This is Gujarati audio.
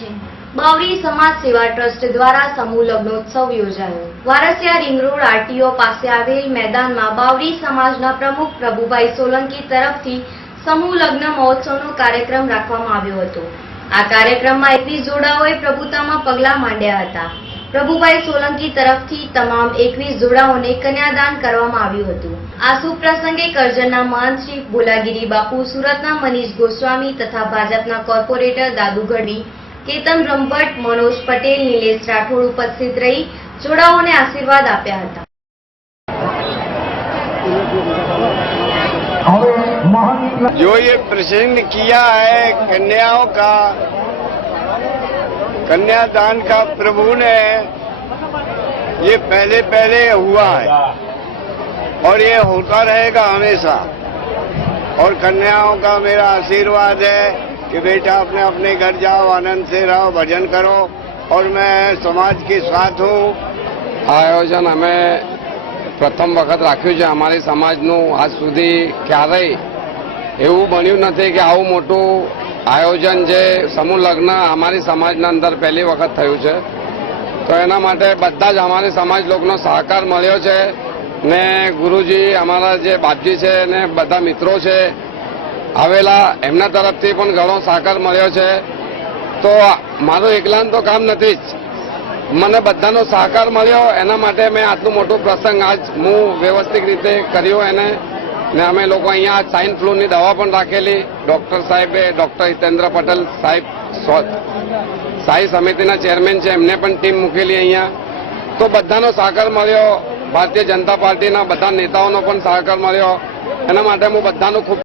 છે। બાવરી સમાજ સેવા ટ્રસ્ટ દ્વારા સમૂહ લગ્નોત્સવ યોજાયો। વારસિયા રિંગ રોડ આરટીઓ પાસે આવેલ મેદાનમાં બાવરી સમાજના પ્રમુખ પ્રભુભાઈ સોલંકી તરફથી સમૂહ લગ્ન મહોત્સવનો કાર્યક્રમ રાખવામાં આવ્યો હતો। આ કાર્યક્રમમાં 21 જોડાઓએ પ્રભુતામાં પગલાં માંડ્યા હતા। પ્રભુભાઈ સોલંકી તરફથી તમામ 21 જોડાઓને કન્યાદાન કરવામાં આવ્યું હતું। આ શુભ પ્રસંગે કરજણના મહંત શ્રી બોલાગીરી બાપુ, સુરતના મનીષ ગોસ્વામી તથા ભાજપના કોર્પોરેટર દાદુ ગઢવી, કેતન બ્રહ્મભટ્ટ, મનોજ પટેલ, નિલેશ રાઠોડ ઉપસ્થિત રહી જોડાઓને આશીર્વાદ આપ્યા હતા। जो ये प्रसंग किया है कन्याओं का, कन्यादान का प्रभु ने ये पहले हुआ है और ये होता रहेगा हमेशा। और कन्याओं का मेरा आशीर्वाद है कि बेटा अपने अपने घर जाओ, आनंद से रहो, भजन करो और मैं समाज के साथ हूँ। आयोजन हमें प्रथम वखत राख्યું છે। અમારી સમાજનું આજ સુધી ક્યારેય એવું બન્યું નથી કે આવું મોટું આયોજન જે સમૂહ લગ્ન અમારી સમાજના અંદર પહેલી વખત થયું છે। તો એના માટે બધા જ અમારી સમાજ લોકોનો સહકાર મળ્યો છે ને ગુરુજી, અમારા જે બાપજી છે ને બધા મિત્રો છે આવેલા, એમના તરફથી પણ ઘણો સહકાર મળ્યો છે। તો મારું એકલાનું તો કામ નથી જ, મને બધાનો સહકાર મળ્યો, એના માટે મેં આટલું મોટું પ્રસંગ આજ હું વ્યવસ્થિત રીતે કર્યો એને। ને અમે લોકો અહીંયા સ્વાઇન ફ્લૂની દવા પણ રાખેલી। ડૉક્ટર સાહેબે, ડૉક્ટર હિતેન્દ્ર પટેલ સાહેબ સ્થાયી સમિતિના ચેરમેન છે, એમને પણ ટીમ મૂકેલી અહીંયા। તો બધાનો સહકાર મળ્યો, ભારતીય જનતા પાર્ટીના બધા નેતાઓનો પણ સહકાર મળ્યો। એના માટે હું બધાનો ખૂબ